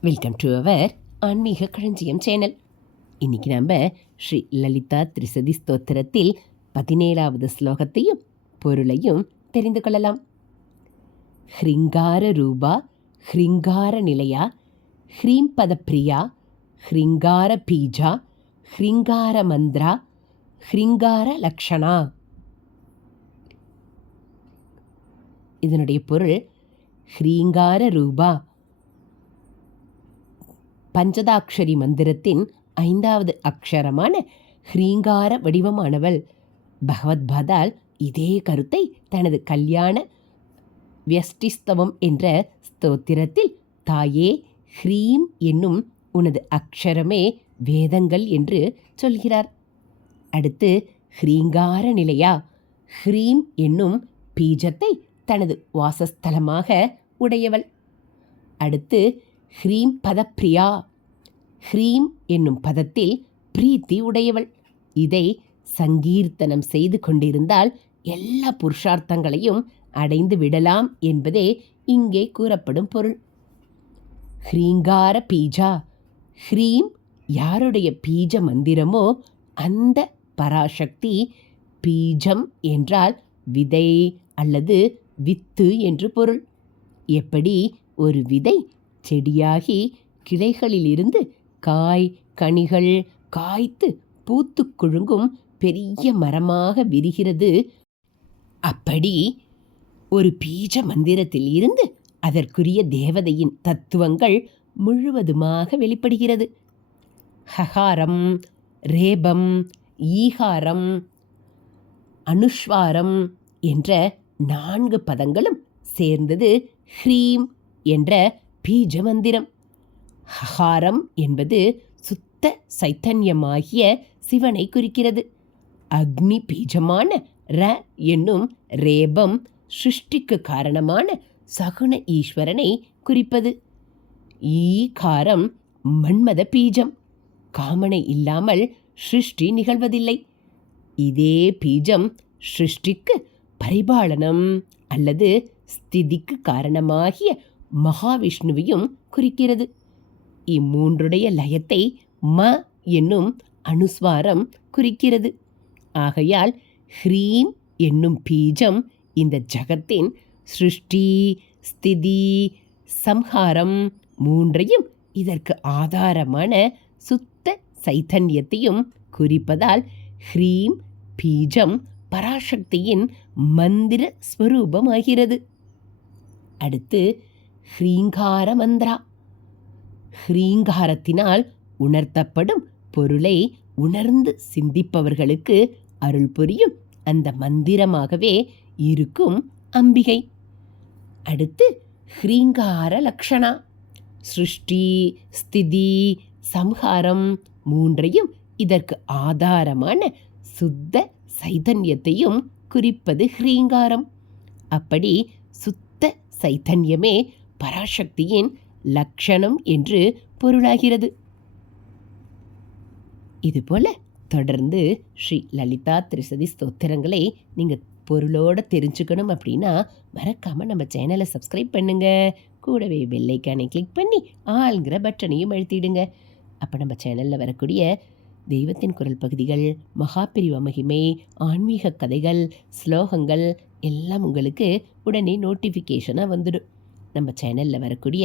Welcome to our ஆன்மீக களஞ்சியம் channel. இன்னைக்கு நம்ம ஸ்ரீ லலிதா திரிசதி ஸ்தோத்திரத்தில் பதினேழாவது ஸ்லோகத்தையும் பொருளையும் தெரிந்து கொள்ளலாம். ஹ்ரிங்கார ரூபா ஹ்ரிங்கார நிலையா ஹ்ரீம் பிரியா ஹ்ரிங்கார பீஜா ஹ்ரிங்கார மந்திரா ஹ்ரிங்கார லக்ஷணா. இதனுடைய பொருள் ஹ்ரீங்கார ரூபா. பஞ்சதாக்ஷரி மந்திரத்தின் ஐந்தாவது அக்ஷரமான ஹ்ரீங்கார வடிவமானவள். பகவத்பாதால் இதே கருத்தை தனது கல்யாண வியஷ்டிஸ்தவம் என்ற ஸ்தோத்திரத்தில் தாயே ஹ்ரீம் என்னும் உனது அக்ஷரமே வேதங்கள் என்று சொல்கிறார். அடுத்து ஹ்ரீங்கார நிலையா? ஹ்ரீம் என்னும் பீஜத்தை தனது வாசஸ்தலமாக உடையவள். அடுத்து ஹ்ரீம் பதப்பிரியா? ஹ்ரீம் என்னும் பதத்தில் பிரீத்தி உடையவள். இதை சங்கீர்த்தனம் செய்து கொண்டிருந்தால் எல்லா புருஷார்த்தங்களையும் அடைந்து விடலாம் என்பதே இங்கே கூறப்படும் பொருள். ஹ்ரீங்கார பீஜா. ஹ்ரீம் யாருடைய பீஜ மந்திரமோ அந்த பராசக்தி பீஜம் என்றால் விதை அல்லது வித்து என்று பொருள். எப்படி ஒரு விதை செடியாகி கிளைகளிலிருந்து காய் கனிகள் காய்த்து பூத்து குழுங்கும் பெரிய மரமாக விரிகிறது. அப்படி ஒரு பீஜ மந்திரத்தில் இருந்து அதற்குரிய தேவதையின் தத்துவங்கள் முழுவதுமாக வெளிப்படுகிறது. ஹகாரம் ரேபம் ஈகாரம் அனுஷ்வாரம் என்ற நான்கு பதங்களும் சேர்ந்தது ஹ்ரீம் என்ற பீஜ மந்திரம். ஹகாரம் என்பது சுத்த சைத்தன்யமாகிய சிவனை குறிக்கிறது. அக்னி பீஜமான ர என்னும் ரேபம் சிருஷ்டிக்கு காரணமான சகுன ஈஸ்வரனை குறிப்பது. ஈகாரம் மன்மத பீஜம். காமனை இல்லாமல் சிருஷ்டி நிகழ்வதில்லை. இதே பீஜம் சிருஷ்டிக்கு பரிபாலனம் அல்லது ஸ்திதிக்கு காரணமாகிய மகாவிஷ்ணுவையும் குறிக்கிறது. இம்மூன்றுடைய லயத்தை ம என்னும் அனுஸ்வாரம் குறிக்கிறது. ஆகையால் ஹ்ரீம் என்னும் பீஜம் இந்த ஜகத்தின் சிருஷ்டி ஸ்திதி சம்ஹாரம் மூன்றையும் இதற்கு ஆதாரமான சுத்த சைத்தன்யத்தையும் குறிப்பதால் ஹ்ரீம் பீஜம் பராசக்தியின் மந்திர ஸ்வரூபமாகிறது. அடுத்து ஹ்ரீங்கார மந்திரா ஹ்ரீங்காரத்தினால் உணர்த்தப்படும் பொருளை உணர்ந்து சிந்திப்பவர்களுக்கு அருள் புரியும் அந்த மந்திரமாகவே இருக்கும் அம்பிகை. அடுத்து ஹ்ரீங்கார லக்ஷணா. சிருஷ்டி ஸ்திதி சம்ஹாரம் மூன்றையும் இதற்கு ஆதாரமான சுத்த சைதன்யத்தையும் குறிப்பது ஹ்ரீங்காரம். அப்படி சுத்த சைதன்யமே பராசக்தியின் லக்ஷணம் என்று பொருளாகிறது. இதுபோல தொடர்ந்து ஸ்ரீ லலிதா திரிசதி ஸ்தோத்திரங்களை நீங்கள் பொருளோடு தெரிஞ்சுக்கணும் அப்படின்னா மறக்காமல் நம்ம சேனலை சப்ஸ்கிரைப் பண்ணுங்க. கூடவே பெல்லைக்கானை கிளிக் பண்ணி ஆளுங்கிற பட்டனையும் அழுத்திடுங்க. அப்போ நம்ம சேனலில் வரக்கூடிய தெய்வத்தின் குரல் பகுதிகள் மகாபிரிவ மகிமை ஆன்மீக கதைகள் ஸ்லோகங்கள் எல்லாம் உங்களுக்கு உடனே நோட்டிஃபிகேஷனாக வந்துடும். நம்ம சேனலில் வரக்கூடிய